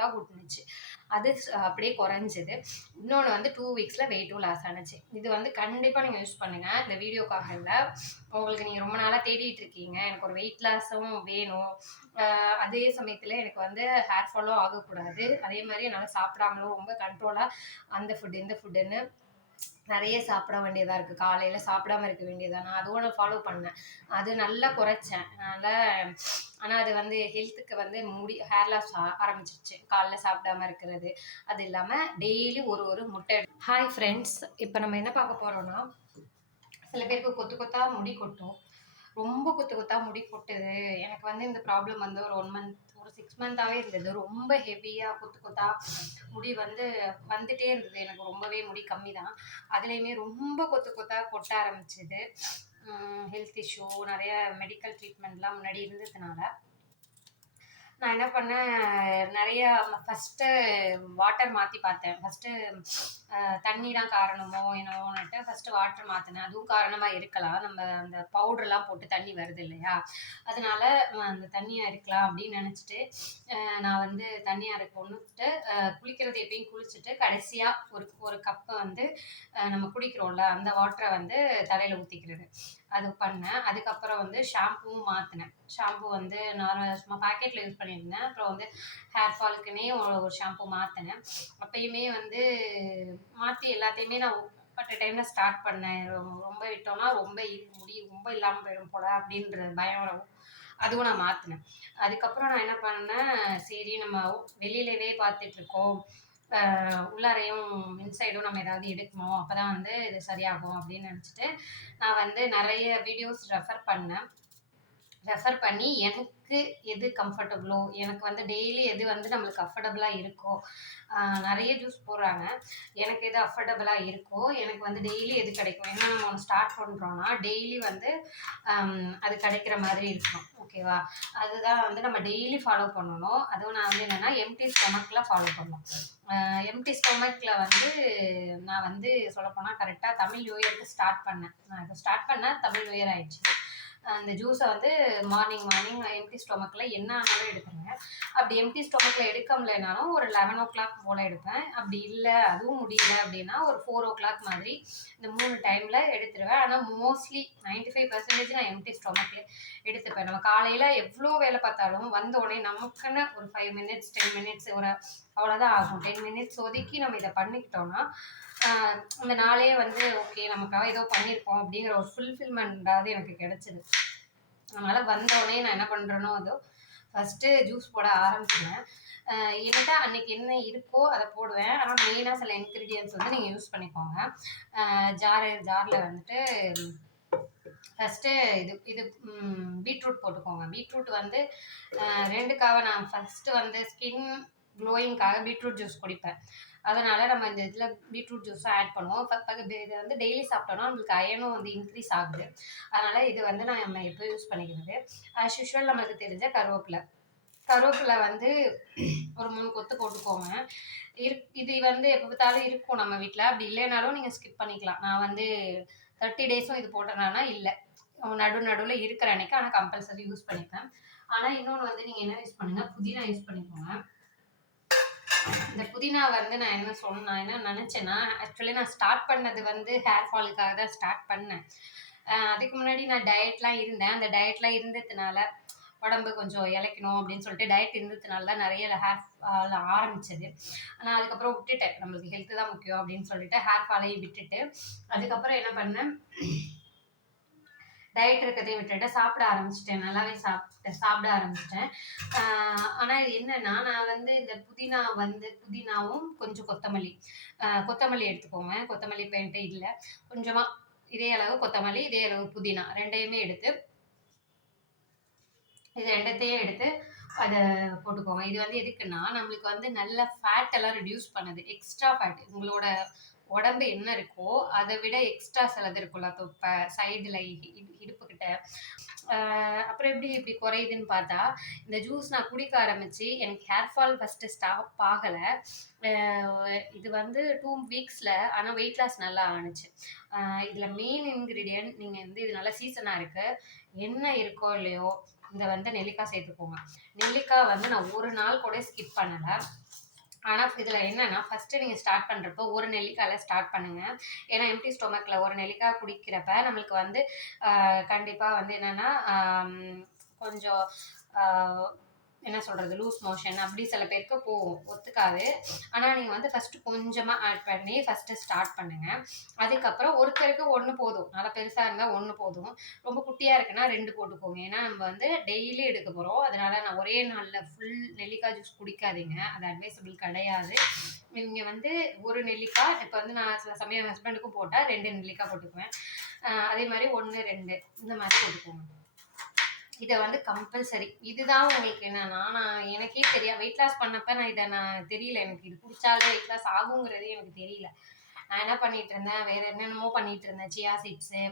தான் கூட்டுனுச்சு. அது அப்படியே குறைஞ்சது. இன்னொன்று வந்து 2 வீக்ஸில் வெயிட்டும் லாஸ் ஆனுச்சு. இது வந்து கண்டிப்பாக நீங்கள் யூஸ் பண்ணுங்கள். இந்த வீடியோக்காக இல்லை, உங்களுக்கு நீங்கள் ரொம்ப நாளாக தேடிட்டு இருக்கீங்க, எனக்கு ஒரு வெயிட் லாஸும் வேணும், அதே சமயத்தில் எனக்கு வந்து ஹேர் ஃபாலும் ஆகக்கூடாது, அதே மாதிரி என்னால் சாப்பிடாமலும் ரொம்ப கண்ட்ரோலாக அந்த ஃபுட்டு இந்த ஃபுட்டுன்னு நிறைய சாப்பிட வேண்டியதாக இருக்குது. காலையில் சாப்பிடாம இருக்க வேண்டியதாக, நான் அதுவும் ஃபாலோ பண்ணேன். அது நல்லா குறைச்சேன். ஆனால் அது வந்து ஹெல்த்துக்கு வந்து ஹேர் லாஸ் ஆரம்பிச்சிருச்சு. காலைல சாப்பிடாம இருக்கிறது, அது இல்லாமல் டெய்லி ஒரு முட்டை. ஹாய் ஃப்ரெண்ட்ஸ், இப்போ நம்ம என்ன பார்க்க போகிறோன்னா, சில பேருக்கு கொத்து கொத்தா முடி கொட்டும். ரொம்ப கொத்து கொத்தா முடி கொட்டுது. எனக்கு வந்து இந்த ப்ராப்ளம் வந்து ஒரு 1 மந்த், ஒரு 6 மந்த்தாகவே இருந்தது. ரொம்ப ஹெவியாக கொத்து கொத்தா முடி வந்து வந்துட்டே இருந்தது. எனக்கு ரொம்பவே முடி கம்மி தான். அதுலேயுமே ரொம்ப கொத்து கொத்தா கொட்ட ஆரம்பிச்சிது. ஹெல்த் இஷ்யூ, நிறைய மெடிக்கல் ட்ரீட்மெண்ட்லாம் முன்னாடி இருந்ததுனால நான் என்ன பண்ணேன், நிறையா ஃபஸ்ட்டு வாட்டர் மாற்றி பார்த்தேன். ஃபஸ்ட்டு தண்ணி தான் காரணமோ என்னவோன்னுட்டு ஃபஸ்ட்டு வாட்டர் மாற்றினேன். அதுவும் காரணமாக இருக்கலாம். நம்ம அந்த பவுடர்லாம் போட்டு தண்ணி வருது இல்லையா, அதனால அந்த தண்ணியாக இருக்கலாம் அப்படின்னு நினச்சிட்டு நான் வந்து தண்ணியாக இருக்கணுன்ட்டு குளிக்கிறது எப்பயும் குளிச்சுட்டு கடைசியாக ஒரு கப்பை வந்து நம்ம குடிக்கிறோம்ல, அந்த வாட்டரை வந்து தலையில் ஊற்றிக்கிறது, அது பண்ணேன். அதுக்கப்புறம் வந்து ஷாம்புவும் மாற்றினேன். ஷாம்பு வந்து நார்மல் சும்மா பேக்கெட்டில் யூஸ் பண்ணியிருந்தேன். அப்புறம் வந்து ஹேர் ஃபாலுக்குன்னே ஒரு ஷாம்பு மாற்றினேன். அப்பயுமே வந்து மாற்றி எல்லாத்தையுமே நான் பட்ட டைமில் ஸ்டார்ட் பண்ணேன். ரொம்ப விட்டோம்னா ரொம்ப முடி ரொம்ப இல்லாமல் போயிடும் போல அப்படின்ற பயம் வரவும் அதுவும் நான் மாற்றினேன். அதுக்கப்புறம் நான் என்ன பண்ணேன், சரி நம்ம வெளியிலவே பார்த்துட்ருக்கோம், உள்ளாரையும் இன்சைடும் நம்ம ஏதாவது எடுக்கணும், அப்போ தான் வந்து இது சரியாகும் அப்படின்னு நினச்சிட்டு நான் வந்து நிறைய வீடியோஸ் ரெஃபர் பண்ணி எனக்கு எது கம்ஃபர்டபுளோ, எனக்கு வந்து டெய்லி எது வந்து நம்மளுக்கு அஃபர்டபுளாக இருக்கோ, நிறைய ஜூஸ் போடுறாங்க, எனக்கு எது அஃபர்டபுளாக இருக்கோ, எனக்கு வந்து டெய்லி எது கிடைக்கும், ஏன்னா நம்ம ஒன்று ஸ்டார்ட் பண்ணுறோன்னா டெய்லி வந்து அது கிடைக்கிற மாதிரி இருக்கணும், ஓகேவா? அதுதான் வந்து நம்ம டெய்லி ஃபாலோ பண்ணணும். அதுவும் நான் வந்து என்னென்னா எம்டி ஸ்டொமக்கில் ஃபாலோ பண்ணணும். எம்டி ஸ்டொமக்கில் வந்து நான் வந்து சொல்லப்போனால் கரெக்டாக தமிழ் நியூ இயருக்கு ஸ்டார்ட் பண்ணேன். நான் இதை ஸ்டார்ட் பண்ணேன், தமிழ் நியூ இயர் ஆயிடுச்சு. அந்த ஜூஸை வந்து மார்னிங் எம்டி ஸ்டொமக்கில் என்ன ஆனாலும் எடுத்துருவேன். அப்படி எம்டி ஸ்டொமக்கில் எடுக்க முடியலனாலும் ஒரு 11 o'clock போல் எடுப்பேன். அப்படி இல்லை அதுவும் முடியல அப்படின்னா ஒரு 4 o'clock மாதிரி இந்த 3 டைமில் எடுத்துருவேன். ஆனால் மோஸ்ட்லி 95% நான் எம்டி ஸ்டொமக்கில் எடுத்துப்பேன். நம்ம காலையில் எவ்வளோ வேலை பார்த்தாலும் வந்த உடனே நமக்குன்னு ஒரு 5 minutes 10 minutes ஒரு அவ்வளோதான் ஆகும். 10 minutes ஒதுக்கி நம்ம இதை பண்ணிக்கிட்டோன்னா அந்த நாளே வந்து ஓகே நமக்காக ஏதோ பண்ணியிருக்கோம் அப்படிங்கிற ஒரு ஃபுல்ஃபில்மெண்ட்டாவது எனக்கு கிடச்சிது. அதனால் வந்தோடனே நான் என்ன பண்ணுறேனோ அதோ ஃபஸ்ட்டு ஜூஸ் போட ஆரம்பிச்சிடுவேன். என்கிட்ட அன்றைக்கி என்ன இருக்கோ அதை போடுவேன். ஆனால் மெயினாக சில இன்க்ரீடியன்ட்ஸ் வந்து நீங்கள் யூஸ் பண்ணிக்கோங்க. ஜாரில் வந்துட்டு ஃபஸ்ட்டு இது பீட்ரூட் போட்டுக்கோங்க. பீட்ரூட் வந்து 2க்காக நான் ஃபஸ்ட்டு வந்து ஸ்கின் க்ளோயிங்காக பீட்ரூட் ஜூஸ் குடிப்பேன். அதனால் நம்ம இந்த இதில் பீட்ரூட் ஜூஸும் ஆட் பண்ணுவோம். இது வந்து டெய்லி சாப்பிட்டோன்னா நம்மளுக்கு அயனும் வந்து இன்க்ரீஸ் ஆகுது. அதனால் இது வந்து நம்ம எப்போ யூஸ் பண்ணிக்கிறது. ஆஸ் யூஷுவல் நமக்கு தெரிஞ்ச கருவேப்பிலை வந்து ஒரு 3 கொத்து போட்டுக்கோங்க. இது வந்து எப்போ பார்த்தாலும் இருக்கும் நம்ம வீட்டில். அப்படி இல்லைனாலும் நீங்கள் ஸ்கிப் பண்ணிக்கலாம். நான் வந்து 30 days இது போட்டேன்னா இல்லை, நடுவில் இருக்கிற அன்னைக்கு ஆனால் கம்பல்சரி யூஸ் பண்ணிப்பேன். ஆனால் இன்னொன்று வந்து நீங்கள் என்ன யூஸ் பண்ணுங்கள், புதினா யூஸ் பண்ணிக்கோங்க. இந்த புதினா வந்து நான் என்ன நினச்சேன்னா, ஆக்சுவலி நான் ஸ்டார்ட் பண்ணது வந்து ஹேர் ஃபாலுக்காக தான் ஸ்டார்ட் பண்ணேன். அதுக்கு முன்னாடி நான் டயட்லாம் இருந்தேன். அந்த டயட்லாம் இருந்ததுனால உடம்பு கொஞ்சம் இளைக்கணும் அப்படின்னு சொல்லிட்டு டயட் இருந்ததுனால தான் நிறைய ஹேர் ஃபால் ஆரம்பிச்சது. ஆனால் அதுக்கப்புறம் விட்டுட்டேன். நம்மளுக்கு ஹெல்த்து தான் முக்கியம் அப்படின்னு சொல்லிட்டு ஹேர் ஃபாலையும் விட்டுட்டு அதுக்கப்புறம் என்ன பண்ணேன், டயட் இருக்கிறதையும் விட்டுட்டு சாப்பிட ஆரம்பிச்சிட்டேன். நல்லாவே சாப்பிட ஆரம்பிச்சிட்டேன். ஆனால் இது என்னென்னா, நான் வந்து இந்த புதினாவும் கொஞ்சம் கொத்தமல்லி எடுத்துக்கோங்க. கொத்தமல்லி இப்போ என்கிட்ட இல்லை, கொஞ்சமாக இதே அளவு கொத்தமல்லி, இதே அளவு புதினா 2யுமே எடுத்து இது 2த்தையும் எடுத்து அதை போட்டுக்கோங்க. இது வந்து எதுக்குன்னா நம்மளுக்கு வந்து நல்ல ஃபேட் எல்லாம் ரெடியூஸ் பண்ணுது. எக்ஸ்ட்ரா ஃபேட் உங்களோட உடம்பு என்ன இருக்கோ அதை விட எக்ஸ்ட்ரா சிலது இருக்கும்ல, தொப்பை சைடில் இடுப்புக்கிட்ட, அப்புறம் இப்படி குறையுதுன்னு பார்த்தா இந்த ஜூஸ் நான் குடிக்க ஆரம்பித்து எனக்கு ஹேர் ஃபால் ஃபஸ்ட்டு ஸ்டாப் ஆகலை. இது வந்து 2 வீக்ஸில் ஆனால் வெயிட் லாஸ் நல்லா ஆணுச்சு. இதில் மெயின் இன்க்ரீடியன்ட் நீங்கள் வந்து இது நல்லா சீசனாக இருக்குது, என்ன இருக்கோ இல்லையோ இந்த வந்து நெல்லிக்காய் சேர்த்துக்கோங்க. நெல்லிக்காய் வந்து நான் ஒரு நாள் கூட ஸ்கிப் பண்ணலை. ஆனால் இதில் என்னன்னா ஃபஸ்ட்டு நீங்கள் ஸ்டார்ட் பண்ணுறப்போ ஒரு நெல்லிக்காயில் ஸ்டார்ட் பண்ணுங்கள். ஏன்னா எம்டி ஸ்டொமக்கில் ஒரு நெல்லிக்காய் குடிக்கிறப்ப நம்மளுக்கு வந்து கண்டிப்பாக வந்து என்னென்னா கொஞ்சம் என்ன சொல்கிறது, லூஸ் மோஷன் அப்படி சில பேருக்கு போகும், ஒத்துக்காது. ஆனால் நீங்கள் வந்து ஃபஸ்ட்டு கொஞ்சமாக ஆட் பண்ணி ஃபஸ்ட்டு ஸ்டார்ட் பண்ணுங்கள். அதுக்கப்புறம் ஒருத்தருக்கு 1 போதும், நல்லா பெருசாக இருந்தால் 1 போதும், ரொம்ப குட்டியாக இருக்குன்னா 2 போட்டுக்கோங்க. ஏன்னா நம்ம வந்து டெய்லி எடுக்க போகிறோம். அதனால் நான் ஒரே நாளில் ஃபுல் நெல்லிக்காய் ஜூஸ் குடிக்காதீங்க, அது அட்வைசபிள் கிடையாது. நீங்கள் வந்து ஒரு நெல்லிக்காய், இப்போ வந்து நான் சில சமயம் ஹஸ்பண்டுக்கும் போட்டால் 2 நெல்லிக்காய் போட்டுக்குவேன். அதே மாதிரி 1, 2 இந்த மாதிரி போட்டுக்கோங்க. இதை வந்து கம்பல்சரி. இதுதான் உங்களுக்கு என்னன்னா, நான் எனக்கே வெயிட் லாஸ் பண்ணப்ப நான் தெரியல, எனக்கு இது குடிச்சாலே வெயிட் லாஸ் ஆகுங்கிறதே எனக்கு தெரியல. நான் என்ன பண்ணிட்டு இருந்தேன், வேற என்னென்னமோ பண்ணிட்டு இருந்தேன், சியா சீட்ஸு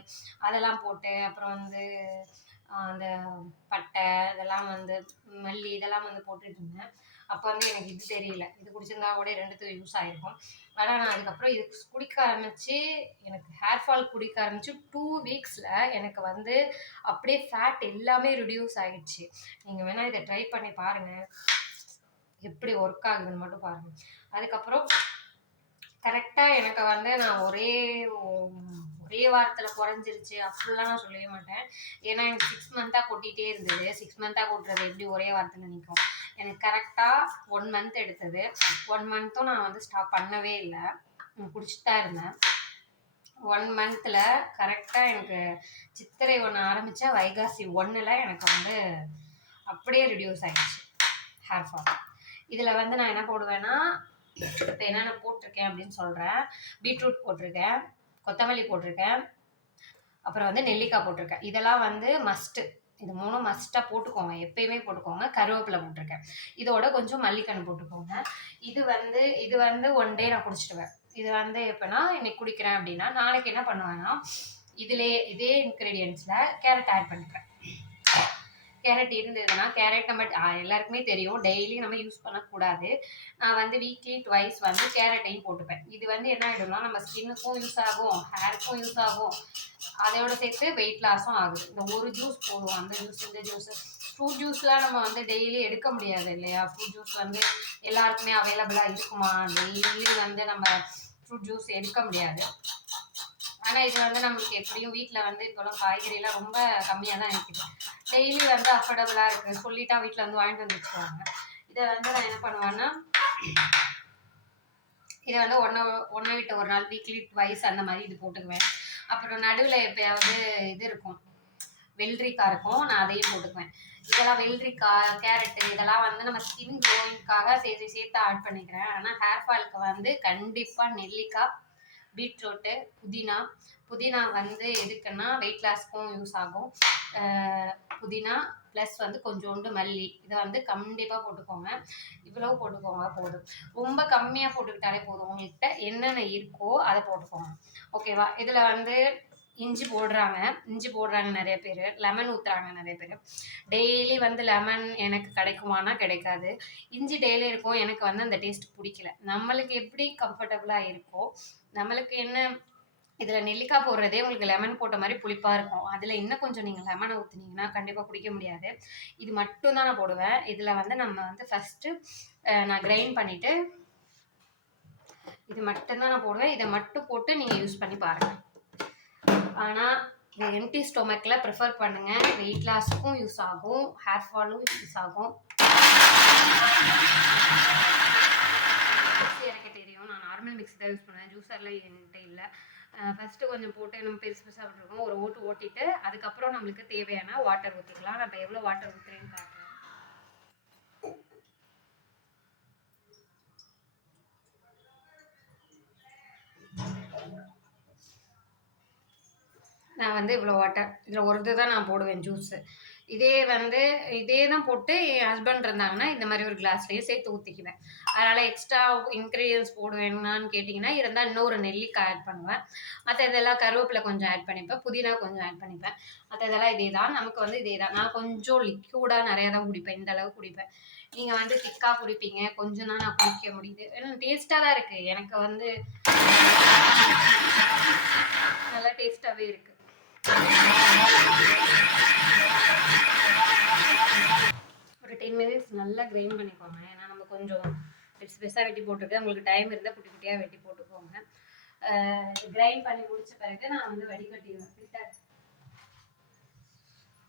அதெல்லாம் போட்டு, அப்புறம் வந்து அந்த பட்டை இதெல்லாம் வந்து மல்லி இதெல்லாம் வந்து போட்டுட்டு இருந்தேன். அப்போ வந்து எனக்கு இது தெரியல, இது குடிச்சிருந்தா கூட 2த்துக்கும் யூஸ் ஆகிருக்கும். ஆனால் நான் அதுக்கப்புறம் இது குடிக்க ஆரம்பித்து, எனக்கு ஹேர் ஃபால் குடிக்க ஆரம்பித்து 2 வீக்ஸில் எனக்கு வந்து அப்படியே ஃபேட் எல்லாமே ரிடியூஸ் ஆகிடுச்சு. நீங்கள் வேணால் இதை ட்ரை பண்ணி பாருங்கள், எப்படி ஒர்க் ஆகுதுன்னு மட்டும் பாருங்கள். அதுக்கப்புறம் கரெக்டாக எனக்கு வந்து நான் ஒரே வாரத்தில் குறைஞ்சிருச்சு அப்படிலாம் நான் சொல்லவே மாட்டேன். ஏன்னா எனக்கு 6 மந்த்தாக கொட்டிகிட்டே இருந்தது. 6 மந்த்தாக கொட்டுறது எப்படி ஒரே வாரத்தில் நிற்கும்? எனக்கு கரெக்டாக 1 மந்த் எடுத்தது. 1 மந்த்தும் நான் வந்து ஸ்டாப் பண்ணவே இல்லை, குடிச்சிட்டு தான் இருந்தேன். 1 மந்தில் கரெக்டாக எனக்கு சித்திரை 1 ஆரம்பித்தா வைகாசி 1ல் எனக்கு வந்து அப்படியே ரிடியூஸ் ஆகிடுச்சு ஹேர் ஃபால். இதில் வந்து நான் என்ன போடுவேன்னா, இப்போ என்னென்ன போட்டிருக்கேன் அப்படின்னு சொல்கிறேன். பீட்ரூட் போட்டிருக்கேன், கொத்தமல்லி போட்டிருக்கேன், அப்புறம் வந்து நெல்லிக்காய் போட்டிருக்கேன். இதெல்லாம் வந்து மஸ்ட்டு, இது 3 மஸ்ட்டாக போட்டுக்கோங்க, எப்பயுமே போட்டுக்கோங்க. கருவேப்பிலை போட்டிருக்கேன், இதோட கொஞ்சம் மல்லிக்கன்று போட்டுக்கோங்க. இது வந்து 1 டே நான் குடிச்சிடுவேன். இது வந்து எப்போனா இன்னைக்கு குடிக்கிறேன் அப்படின்னா நாளைக்கு என்ன பண்ணுவேன்னா, இதே இன்க்ரீடியன்ஸில் கேரட் ஆட் பண்ணிப்பேன். கேரட் இருந்ததுன்னா, கேரட் நம்ம எல்லாருக்குமே தெரியும் டெய்லி நம்ம யூஸ் பண்ணக்கூடாது. நான் வந்து வீக்லி ட்வைஸ் வந்து கேரட்டையும் போட்டுப்பேன். இது வந்து என்ன ஆகிடும்னா, நம்ம ஸ்கின்னுக்கும் யூஸ் ஆகும், ஹேருக்கும் யூஸ் ஆகும், அதோட சேர்த்து வெயிட் லாஸும் ஆகுது. இந்த ஒரு ஜூஸ் போடுவோம், அந்த ஜூஸ் இந்த ஜூஸ். ஃப்ரூட் ஜூஸ்லாம் நம்ம வந்து டெய்லி எடுக்க முடியாது இல்லையா? ஃப்ரூட் ஜூஸ் வந்து எல்லாருக்குமே அவைலபிளாக இருக்குமா? டெய்லி வந்து நம்ம ஃப்ரூட் ஜூஸ் எடுக்க முடியாது. ஆனால் இது வந்து நம்மளுக்கு எப்படியும் வீட்டில் வந்து இப்போலாம் காய்கறிலாம் ரொம்ப கம்மியாக தான் இருக்குது. டெய்லி வந்து அஃபோர்டபுளாக இருக்குது சொல்லிட்டா வீட்டில் வந்து வாங்கிட்டு வந்து வச்சுருவாங்க. இதை வந்து நான் என்ன பண்ணுவேன்னா, இதை வந்து ஒன்றை விட்டு ஒரு நாள் வீக்லி ட்வைஸ் அந்த மாதிரி இது போட்டுக்குவேன். அப்புறம் நடுவில் எப்போயாவது இது இருக்கும், வெள்ளரிக்காய் இருக்கும், நான் அதையும் போட்டுக்குவேன். இதெல்லாம் வெள்ளரிக்காய், கேரட்டு இதெல்லாம் வந்து நம்ம ஸ்கின் க்ளோயிங்காக சேர்த்து ஆட் பண்ணிக்கிறேன். ஆனால் ஹேர் ஃபாலுக்கு வந்து கண்டிப்பாக நெல்லிக்காய், பீட்ரூட்டு, புதினா வந்து எதுக்குன்னா வெயிட் லாஸ்க்கும் யூஸ் ஆகும். புதினா ப்ளஸ் வந்து கொஞ்சோண்டு மல்லி, இதை வந்து கண்டிப்பாக போட்டுக்கோங்க. இவ்வளவு போட்டுக்கோங்க போதும். ரொம்ப கம்மியாக போட்டுக்கிட்டாலே போதும். உங்கள்கிட்ட என்னென்ன இருக்கோ அதை போட்டுக்கோங்க, ஓகேவா? இதில் வந்து இஞ்சி போடுறாங்க நிறைய பேர், லெமன் ஊற்றுறாங்க நிறைய பேர். டெய்லி வந்து லெமன் எனக்கு கிடைக்குமானா கிடைக்காது. இஞ்சி டெய்லி இருக்கும், எனக்கு வந்து அந்த டேஸ்ட் பிடிக்கல. நம்மளுக்கு எப்படி கம்ஃபர்டபுளாக இருக்கோ, நம்மளுக்கு என்ன, இதில் நெல்லிக்காய் போடுறதே உங்களுக்கு லெமன் போட்ட மாதிரி புளிப்பாக இருக்கும். அதில் இன்னும் கொஞ்சம் நீங்கள் லெமனை ஊற்றுனீங்கன்னா கண்டிப்பாக குடிக்க முடியாது. இது மட்டும் தான் நான் போடுவேன். இதில் வந்து நம்ம வந்து ஃபஸ்ட்டு நான் கிரைண்ட் பண்ணிவிட்டு இது மட்டும்தான் நான் போடுவேன். இதை மட்டும் போட்டு நீங்கள் யூஸ் பண்ணி பாருங்கள். ஆனால் இந்த எம்டி ஸ்டொமக்கில் ப்ரிஃபர் பண்ணுங்கள். வெயிட் லாஸுக்கும் யூஸ் ஆகும், ஹேர் ஃபாலும் யூஸ் ஆகும். மிக்ஸி எனக்கு தெரியும், நான் நார்மல் மிக்ஸி தான் யூஸ் பண்ணுவேன், ஜூஸரில் என்கிட்ட இல்லை. ஃபஸ்ட்டு கொஞ்சம் போட்டு நம்ம பெருசாக விட்டுருக்கோம், ஒரு ஓட்டிட்டு அதுக்கப்புறம் நம்மளுக்கு தேவையான வாட்டர் ஊற்றிக்கலாம். நான் இப்போ எவ்வளோ வாட்டர் ஊற்றுறேன்னு காட்டுறேன். நான் வந்து இவ்வளோ வாட்டர், இதில் ஒரு இது தான் நான் போடுவேன் ஜூஸு. இதே தான் போட்டு என் ஹஸ்பண்ட் இருந்தாங்கன்னா இந்த மாதிரி ஒரு கிளாஸ்லேயே சேர்த்து ஊற்றிக்குவேன். அதனால் எக்ஸ்ட்ரா இன்க்ரீடியன்ஸ் போடுவேன்னான்னு கேட்டிங்கன்னா, இருந்தால் இன்னொரு நெல்லிக்காய் ஆட் பண்ணுவேன். மற்ற இதெல்லாம் கருவேப்பிலை கொஞ்சம் ஆட் பண்ணிப்பேன், புதினா கொஞ்சம் ஆட் பண்ணிப்பேன். மற்ற இதெல்லாம் இதே தான், நமக்கு வந்து இதே தான். நான் கொஞ்சம் லிக்யூடாக நிறையா தான் குடிப்பேன், இந்த அளவுக்கு குடிப்பேன். நீங்கள் வந்து திக்காக குடிப்பீங்க, கொஞ்சம் தான் நான் குடிக்க முடியுது. டேஸ்ட்டாக தான் இருக்குது, எனக்கு வந்து நல்லா டேஸ்ட்டாகவே இருக்குது. ஒரு 10 மினிட்ஸ் நல்லா கிரைண்ட் பண்ணிக்கோங்க. ஏன்னா நம்ம கொஞ்சம் பெருசு பெருசாக வெட்டி போட்டிருக்கேன். உங்களுக்கு டைம் இருந்தால் குட்டி குட்டியாக வெட்டி போட்டுக்கோங்க. கிரைண்ட் பண்ணி முடிச்ச பிறகு நான் வந்து வடிகட்டிடுவேன். ஃபில்டர்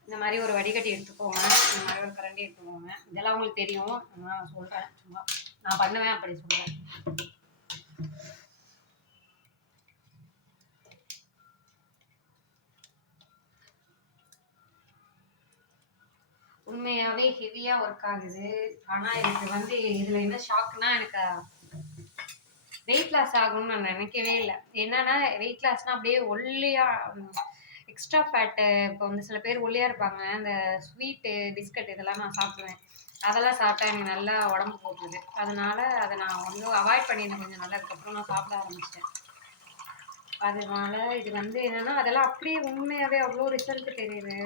இந்த மாதிரி ஒரு வடிகட்டி எடுத்துக்கோங்க. இந்த மாதிரி ஒரு கரண்டி எடுத்துக்கோங்க. இதெல்லாம் உங்களுக்கு தெரியும், நான் சொல்கிறேன், சும்மா நான் பண்ணுவேன் அப்படி சொல்கிறேன். உண்மையாகவே ஹெவியாக ஒர்க் ஆகுது. ஆனால் எனக்கு வந்து இதில் என்ன ஷாக்குனா, எனக்கு வெயிட் லாஸ் ஆகும்னு நான் நினைக்கவே இல்லை. என்னன்னா வெயிட் லாஸ்னால் அப்படியே ஒல்லியாக எக்ஸ்ட்ரா ஃபேட்டு. இப்போ வந்து சில பேர் ஒல்லியாக இருப்பாங்க, இந்த ஸ்வீட்டு பிஸ்கட் இதெல்லாம் நான் சாப்பிடுவேன். அதெல்லாம் சாப்பிட்டா எனக்கு நல்லா உடம்பு போட்டுது. அதனால அதை நான் வந்து அவாய்ட் பண்ணியிருந்தேன் கொஞ்சம் நாள். அதுக்கப்புறம் நான் சாப்பிட ஆரம்பிச்சிட்டேன். அதனால இது வந்து என்னன்னா அதெல்லாம் அப்படியே உண்மையாகவே அவ்வளோ ரிசல்ட் தெரியுது.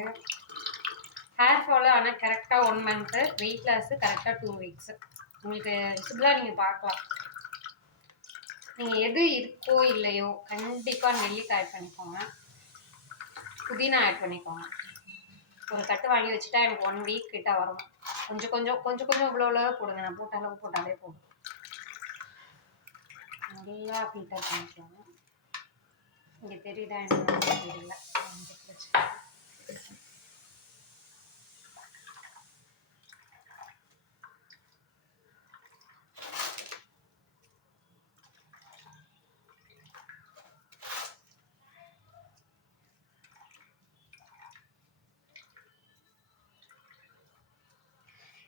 ஹேர் ஃபாலு ஆனால் கரெக்டாக 1 மந்த்து, வெயிட் லாஸு கரெக்டாக 2 வீக்ஸு. உங்களுக்கு விசிபிளாக நீங்கள் பார்க்கலாம். நீங்கள் எது இருக்கோ இல்லையோ கண்டிப்பாக நெல்லிக்காய் ஆட் பண்ணிக்கோங்க, புதினா ஆட் பண்ணிக்கோங்க. ஒரு கட்டு வாங்கி வச்சுட்டா எனக்கு 1 வீக் கிட்ட வரும். கொஞ்சம் கொஞ்சம் கொஞ்சம் கொஞ்சம் இவ்வளோ போடுங்க. நான் போட்ட அளவு போட்டாலே போதும். நல்லா ஃபில்டர் பண்ணிக்கோங்க. இங்கே தெரியுதா என்ன தெரியல.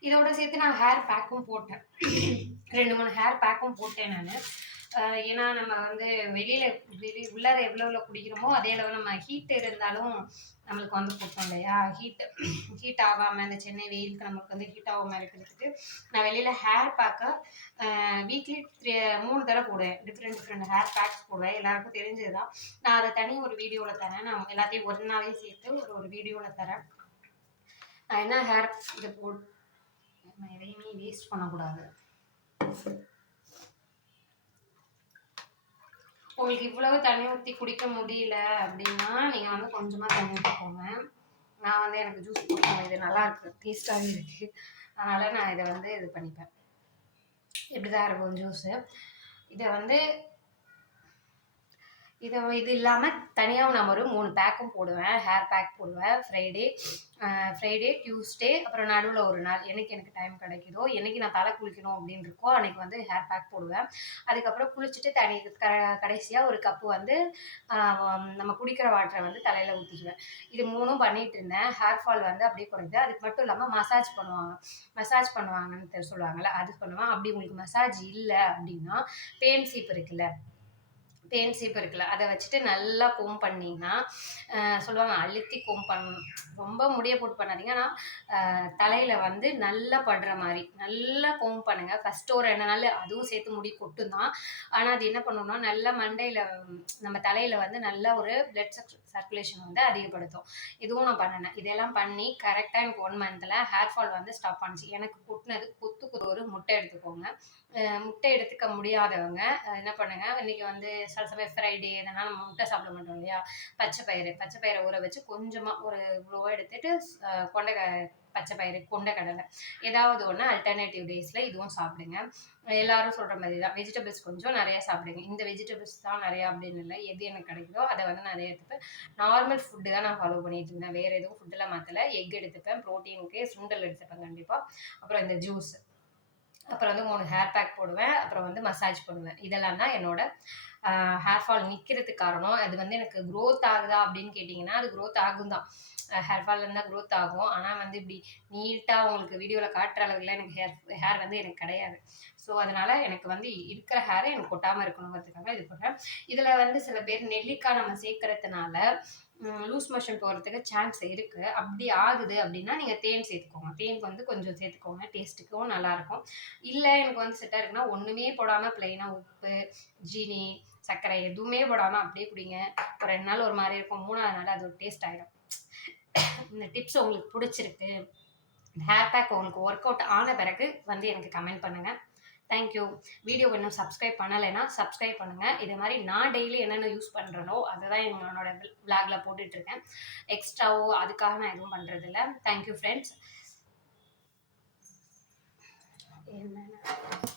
இதோட சேர்த்து நான் ஹேர் பேக்கும் போட்டேன். 2-3 ஹேர் பேக்கும் போட்டேன் நான். ஏன்னா நம்ம வந்து உள்ளார எவ்வளோ குடிக்கிறோமோ அதே அளவு நம்ம ஹீட் இருந்தாலும் நம்மளுக்கு வந்து கொடுத்தோம் இல்லையா. ஹீட் ஆகாமல் இந்த சென்னை வெயிலுக்கு நமக்கு வந்து ஹீட் ஆகாமல் இருக்கிறதுக்கு நான் வெளியில் ஹேர் பேக்கை வீக்லி 3 தடவை போடுவேன். டிஃப்ரெண்ட் ஹேர் பேக்ஸ் போடுவேன். எல்லாருக்கும் தெரிஞ்சது தான். நான் அதை தனி ஒரு வீடியோவில் தரேன். நான் எல்லாத்தையும் ஒரு நாளே சேர்த்து ஒரு வீடியோவில் தரேன். நான் என்ன ஹேர் இதை நான் எதையுமே வேஸ்ட் பண்ணக்கூடாது. உங்களுக்கு இவ்வளவு தண்ணி ஊற்றி குடிக்க முடியல அப்படின்னா நீங்கள் வந்து கொஞ்சமாக தண்ணி ஊற்றிக்கோங்க. நான் வந்து எனக்கு ஜூஸ் போடுவேன். இது நல்லா இருக்குது, டேஸ்ட்டாகவே இருக்குது. அதனால் நான் இதை வந்து இது பண்ணிப்பேன். இப்படி தான் இருக்கும் ஜூஸு. இது இல்லாமல் தனியாக நான் ஒரு 3 பேக்கும் போடுவேன். ஹேர் பேக் போடுவேன். ஃப்ரைடே டியூஸ்டே அப்புறம் நடுவில் ஒரு நாள் எனக்கு டைம் கிடைக்குதோ, என்னைக்கு நான் தலை குளிக்கணும் அப்படின்னு இருக்கோ அன்றைக்கி வந்து ஹேர் பேக் போடுவேன். அதுக்கப்புறம் குளிச்சுட்டு கடைசியாக ஒரு கப்பு வந்து நம்ம குடிக்கிற வாட்டரை வந்து தலையில் ஊற்றிக்குவேன். இது 3ம் பண்ணிகிட்டு இருந்தேன். ஹேர் ஃபால் வந்து அப்படியே குறையுது. அதுக்கு மட்டும் இல்லாமல் மசாஜ் பண்ணுவாங்கன்னு சொல்லுவாங்கள்ல, அது பண்ணுவேன். அப்படி உங்களுக்கு மசாஜ் இல்லை அப்படின்னா பேன் சீப் இருக்குல்ல, அதை வச்சுட்டு நல்லா கோம் பண்ணிங்கன்னா சொல்லுவாங்க அழுத்தி கோம் பண்ணணும். ரொம்ப முடிய போட்டு பண்ணாதீங்க. ஆனால் தலையில் வந்து நல்லா படுற மாதிரி நல்லா கோம் பண்ணுங்கள். ஃபஸ்ட்டு ஒரு 2 நாள் அதுவும் சேர்த்து முடி கொட்டும் தான். ஆனால் அது என்ன பண்ணணும்னா நல்லா மண்டையில் நம்ம தலையில் வந்து நல்லா ஒரு பிளட் சர்க்குலேஷன் வந்து அதிகப்படுத்தும். இதுவும் நான் பண்ணினேன். இதெல்லாம் பண்ணி கரெக்டாக எனக்கு 1 மந்தில் ஹேர் ஃபால் வந்து ஸ்டாப் பண்ணுச்சு. எனக்கு கொட்டினது கொத்துக்கு ஒரு முட்டை எடுத்துக்கோங்க. முட்டை எடுத்துக்க முடியாதவங்க என்ன பண்ணுங்க, இன்றைக்கி வந்து சில சமயம் ஃப்ரைடே எதனால் நம்ம முட்டை சாப்பிட மாட்டோம் இல்லையா. பச்சை பயிரை ஊற வச்சு கொஞ்சமாக ஒரு இவ்வளோவா எடுத்துட்டு பச்சை பயிறு கொண்டக்கடலை ஏதாவது ஒன்று அல்டர்னேட்டிவ் டேஸில் இதுவும் சாப்பிடுங்க. எல்லாரும் சொல்கிற மாதிரி தான் வெஜிடபிள்ஸ் கொஞ்சம் நிறையா சாப்பிடுங்க. இந்த வெஜிடபிள்ஸ் தான் நிறையா அப்படின்னு இல்லை, எது எனக்கு கிடைக்குதோ அதை வந்து நிறைய எடுத்துப்பேன். நார்மல் ஃபுட்டு தான் நான் ஃபாலோ பண்ணிட்டு இருந்தேன். வேறு எதுவும் ஃபுட்டெல்லாம் மாற்றலை. எக் எடுத்துப்பேன், ப்ரோட்டீனுக்கு சுண்டல் எடுத்துப்பேன் கண்டிப்பாக. அப்புறம் இந்த ஜூஸ், அப்புறம் வந்து 3 ஹேர் பேக் போடுவேன். அப்புறம் வந்து மசாஜ் பண்ணுவேன். இதெல்லாம் தான் என்னோட ஹேர் ஃபால் நிற்கிறதுக்கு காரணம். அது வந்து எனக்கு க்ரோத் ஆகுதா அப்படின்னு கேட்டிங்கன்னா அது க்ரோத் ஆகும் தான். ஹேர் ஃபால் இருந்தால் க்ரோத் ஆகும். ஆனால் வந்து இப்படி நீட்டாக உங்களுக்கு வீடியோவில் காட்டுற அளவுக்குலாம் எனக்கு ஹேர் வந்து எனக்கு கிடையாது. ஸோ அதனால் எனக்கு வந்து இருக்கிற ஹேரை எனக்கு கொட்டாமல் இருக்கணுங்கிறதுக்காக இது பண்ணுறேன். இதில் வந்து சில பேர் நெல்லிக்காய் நம்ம சேர்க்கறதுனால லூஸ் மோஷன் போகிறதுக்கு சான்ஸ் இருக்குது. அப்படி ஆகுது அப்படின்னா நீங்கள் தேன் சேர்த்துக்கோங்க. தேன் வந்து கொஞ்சம் சேர்த்துக்கோங்க, டேஸ்ட்டுக்கும் நல்லாயிருக்கும். இல்லை எனக்கு வந்து செட்டாக இருக்குன்னா ஒன்றுமே போடாமல் ப்ளைனாக உப்பு, ஜீனி, சர்க்கரை எதுவுமே போடாமல் அப்படியே குடிங்க. ஒரு 2 நாள் ஒரு மாதிரி இருக்கும், 3ஆவது நாள் அது ஒரு டேஸ்ட் ஆகிடும். இந்த டிப்ஸ் உங்களுக்கு பிடிச்சிருக்கு, ஹேர் பேக் உங்களுக்கு ஒர்க் அவுட் ஆன பிறகு வந்து எனக்கு கமெண்ட் பண்ணுங்கள். தேங்க்யூ. வீடியோ இன்னும் சப்ஸ்கிரைப் பண்ணலைன்னா சப்ஸ்கிரைப் பண்ணுங்கள். இதே மாதிரி நான் டெய்லி என்னென்ன யூஸ் பண்ணுறனோ அதை தான் என்னோட விளாகில் போட்டுட்ருக்கேன். எக்ஸ்ட்ராவோ அதுக்காக நான் எதுவும் பண்ணுறதில்ல. Thank you friends. என்னென்ன